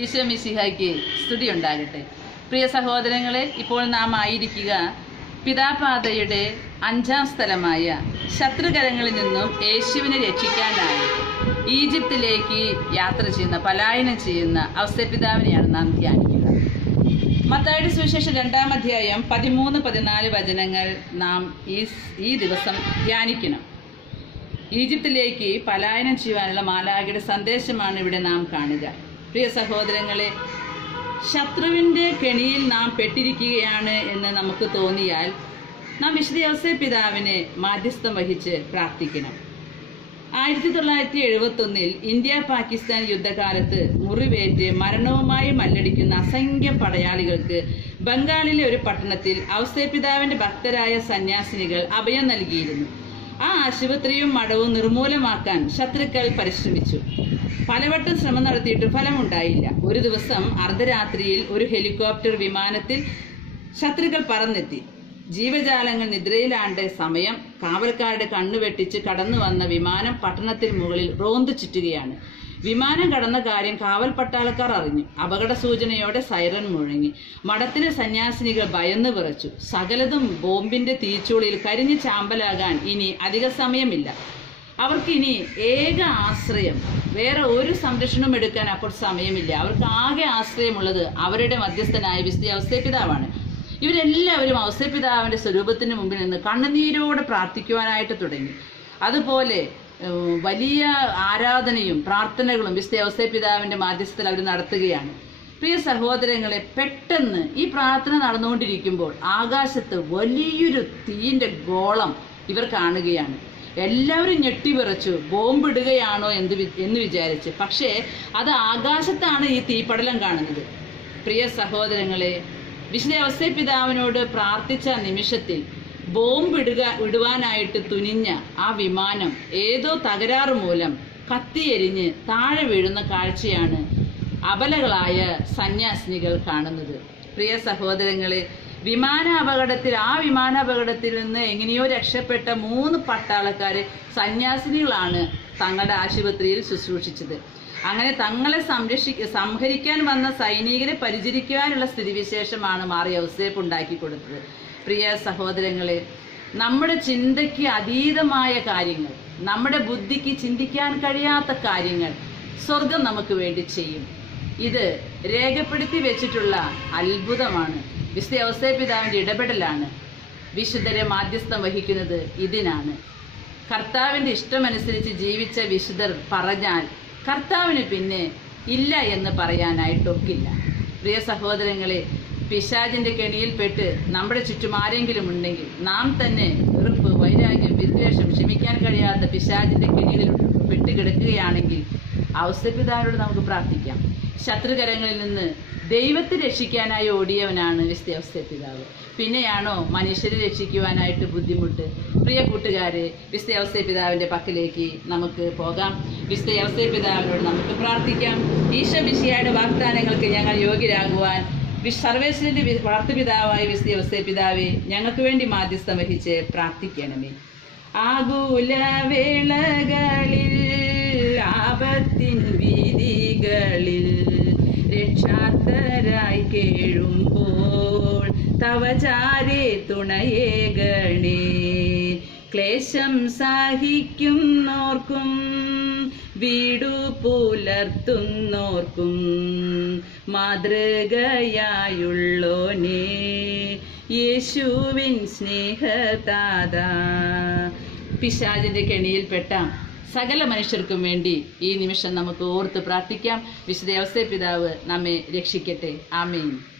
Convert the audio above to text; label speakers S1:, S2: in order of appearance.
S1: ഈശോ മിസിഹായ്ക്ക് സ്തുതി ഉണ്ടാകട്ടെ. പ്രിയ സഹോദരങ്ങളെ ഇപ്പോൾ നാം ആയിരിക്കുക പിതാപാതയുടെ അഞ്ചാം സ്ഥലമായ ശത്രുകരങ്ങളിൽ നിന്നും യേശുവിനെ രക്ഷിക്കാനായി ഈജിപ്തിലേക്ക് യാത്ര ചെയ്യുന്ന പലായനം ചെയ്യുന്ന ഔസപിതാവിനെയാണ് നാം ധ്യാനിക്കുന്നത് മത്തായുടെ സുവിശേഷം രണ്ടാം അധ്യായം പതിമൂന്ന് പതിനാല് വചനങ്ങൾ നാം ഈ ഈ ദിവസം ധ്യാനിക്കണം. ഈജിപ്തിലേക്ക് പലായനം ചെയ്യുവാനുള്ള മാലാഖയുടെ സന്ദേശമാണ് ഇവിടെ നാം കാണുക. പ്രിയ സഹോദരങ്ങളെ ശത്രുവിന്റെ കെണിയിൽ നാം പെട്ടിരിക്കുകയാണ് എന്ന് നമുക്ക് തോന്നിയാൽ നാം വിശുദ്ധ യോസേ പിതാവിനെ മാധ്യസ്ഥം വഹിച്ച് പ്രാർത്ഥിക്കണം. ആയിരത്തി തൊള്ളായിരത്തി എഴുപത്തൊന്നിൽ ഇന്ത്യ പാകിസ്ഥാൻ യുദ്ധകാലത്ത് മുറിവേറ്റ് മരണവുമായി മല്ലടിക്കുന്ന അസംഖ്യം പടയാളികൾക്ക് ബംഗാളിലെ ഒരു പട്ടണത്തിൽ ഔസേപിതാവിന്റെ ഭക്തരായ സന്യാസിനികൾ അഭയം നൽകിയിരുന്നു. ആ ആശുപത്രിയും മഠവും നിർമൂലമാക്കാൻ ശത്രുക്കൾ പരിശ്രമിച്ചു. പലവട്ടം ശ്രമം നടത്തിയിട്ട് ഫലമുണ്ടായില്ല. ഒരു ദിവസം അർദ്ധരാത്രിയിൽ ഒരു ഹെലികോപ്റ്റർ വിമാനത്തിൽ ശത്രുക്കൾ പറന്നെത്തി. ജീവജാലങ്ങൾ നിദ്രയിലാണ്ട സമയം കാവൽക്കാരുടെ കണ്ണുവെട്ടിച്ച് കടന്നു വന്ന വിമാനം പട്ടണത്തിന് മുകളിൽ റോന്തു ചുറ്റുകയാണ്. വിമാനം കടന്ന കാര്യം കാവൽ പട്ടാളക്കാർ അറിഞ്ഞു. അപകട സൂചനയോടെ സൈറൻ മുഴങ്ങി. മഠത്തിലെ സന്യാസിനികൾ ഭയന്ന് വിറച്ചു. സകലതും ബോംബിന്റെ തീച്ചുളിയിൽ കരിഞ്ഞു ചാമ്പലാകാൻ ഇനി അധിക സമയമില്ല. അവർക്ക് ഇനി ഏക ആശ്രയം. വേറെ ഒരു സംരക്ഷണവും എടുക്കാൻ അപ്പോൾ സമയമില്ല. അവർക്ക് ആകെ ആശ്രയമുള്ളത് അവരുടെ മധ്യസ്ഥനായ വിശുദ്ധ പിതാവാണ്. ഇവരെല്ലാവരും ഔസേപിതാവിന്റെ സ്വരൂപത്തിന് മുമ്പിൽ നിന്ന് കണ്ണുനീരോടെ പ്രാർത്ഥിക്കുവാനായിട്ട് തുടങ്ങി. അതുപോലെ വലിയ ആരാധനയും പ്രാർത്ഥനകളും വിശുദ്ധ ഔസേപിതാവിന്റെ മാധ്യസ്ഥത്തിൽ അവർ നടത്തുകയാണ്. പ്രിയ സഹോദരങ്ങളെ പെട്ടെന്ന് ഈ പ്രാർത്ഥന നടന്നുകൊണ്ടിരിക്കുമ്പോൾ ആകാശത്ത് വലിയൊരു തീന്റെ ഗോളം ഇവർ കാണുകയാണ്. എല്ലാവരും ഞെട്ടിവിറച്ചു ബോംബിടുകയാണോ എന്ത് എന്ന് വിചാരിച്ച്. പക്ഷേ അത് ആകാശത്താണ് ഈ തീപടലം കാണുന്നത്. പ്രിയ സഹോദരങ്ങളെ വിശുദ്ധ അവസ്ഥ പിതാവിനോട് പ്രാർത്ഥിച്ച നിമിഷത്തിൽ ബോംബ് ഇടുക ഇടുവാനായിട്ട് തുനിഞ്ഞ ആ വിമാനം ഏതോ തകരാറ് മൂലം കത്തിയെരിഞ്ഞ് താഴെ വീഴുന്ന കാഴ്ചയാണ് അബലകളായ സന്യാസിനികൾ കാണുന്നത്. പ്രിയ സഹോദരങ്ങളെ വിമാന അപകടത്തിൽ ആ വിമാന അപകടത്തിൽ നിന്ന് എങ്ങനെയോ രക്ഷപ്പെട്ട മൂന്ന് പട്ടാളക്കാരെ സന്യാസിനികളാണ് തങ്ങളുടെ ആശുപത്രിയിൽ ശുശ്രൂഷിച്ചത്. അങ്ങനെ തങ്ങളെ സംരക്ഷി സംഹരിക്കാൻ വന്ന സൈനികരെ പരിചരിക്കുവാനുള്ള സ്ഥിതിവിശേഷമാണ് മാറിയ ഔസേപ്പ് ഉണ്ടാക്കി കൊടുത്തത് പ്രിയ സഹോദരങ്ങളെ നമ്മുടെ ചിന്തയ്ക്ക് അതീതമായ കാര്യങ്ങൾ നമ്മുടെ ബുദ്ധിക്ക് ചിന്തിക്കാൻ കഴിയാത്ത കാര്യങ്ങൾ സ്വർഗം നമുക്ക് വേണ്ടി ചെയ്യും. ഇത് രേഖപ്പെടുത്തി വെച്ചിട്ടുള്ള അത്ഭുതമാണ്. വിശുദ്ധ ഔസേപിതാവിന്റെ ഇടപെടലാണ്. വിശുദ്ധരെ മാധ്യസ്ഥം വഹിക്കുന്നത് ഇതിനാണ്. കർത്താവിന്റെ ഇഷ്ടമനുസരിച്ച് ജീവിച്ച വിശുദ്ധർ പറഞ്ഞാൽ കർത്താവിന് പിന്നെ ഇല്ല എന്ന് പറയാനായിട്ടൊക്കില്ല. പ്രിയ സഹോദരങ്ങളെ പിശാചിന്റെ കെണിയിൽപ്പെട്ട് നമ്മുടെ ചുറ്റും ആരെങ്കിലും ഉണ്ടെങ്കിൽ നാം തന്നെ വെറുപ്പ് വൈരാഗ്യം വിദ്വേഷം ക്ഷമിക്കാൻ കഴിയാത്ത പിശാചിന്റെ കെണിയിൽ പെട്ടുകിടക്കുകയാണെങ്കിൽ ഔസപിതാവിനോട് നമുക്ക് പ്രാർത്ഥിക്കാം. ശത്രുകരങ്ങളിൽ നിന്ന് ദൈവത്തെ രക്ഷിക്കാനായി ഓടിയവനാണ് ഔസപിതാവ് പിന്നെയാണോ മനുഷ്യരെ രക്ഷിക്കുവാനായിട്ട് ബുദ്ധിമുട്ട്? പ്രിയ കൂട്ടുകാരെ ഔസപിതാവിന്റെ പക്കലേക്ക് നമുക്ക് പോകാം. വിശുദ്ധ ഔസപിതാവിനോട് നമുക്ക് പ്രാർത്ഥിക്കാം. ഈശോ മിശിയായുടെ വാഗ്ദാനങ്ങൾക്ക് ഞങ്ങൾ യോഗ്യരാകുവാൻ സർവേശ്വരന്റെ വളർത്തു പിതാവായി വിശുദ്ധ പിതാവെ ഞങ്ങൾക്ക് വേണ്ടി മാധ്യസ്ഥം വഹിച്ച് പ്രാർത്ഥിക്കണമേ. ആകുലവേളകളിൽ ആപത്തിൻ വീതികളിൽ രക്ഷാത്തരായി കേഴുമ്പോൾ തവചാരെ തുണയേകണേ ക്ലേശം സഹിക്കുന്നോർക്കും. വീടു പുലർത്തുന്നോർക്കും. മാതൃകയായുള്ളോനേ യേശുവിൻ സ്നേഹതാത പിശാചിന്റെ കെണിയിൽപ്പെട്ട സകല മനുഷ്യർക്കും വേണ്ടി ഈ നിമിഷം നമുക്ക് ഓർത്ത് പ്രാർത്ഥിക്കാം. വിശുദ്ധ അവസ്ഥ പിതാവ് നമ്മെ രക്ഷിക്കട്ടെ. ആമേൻ.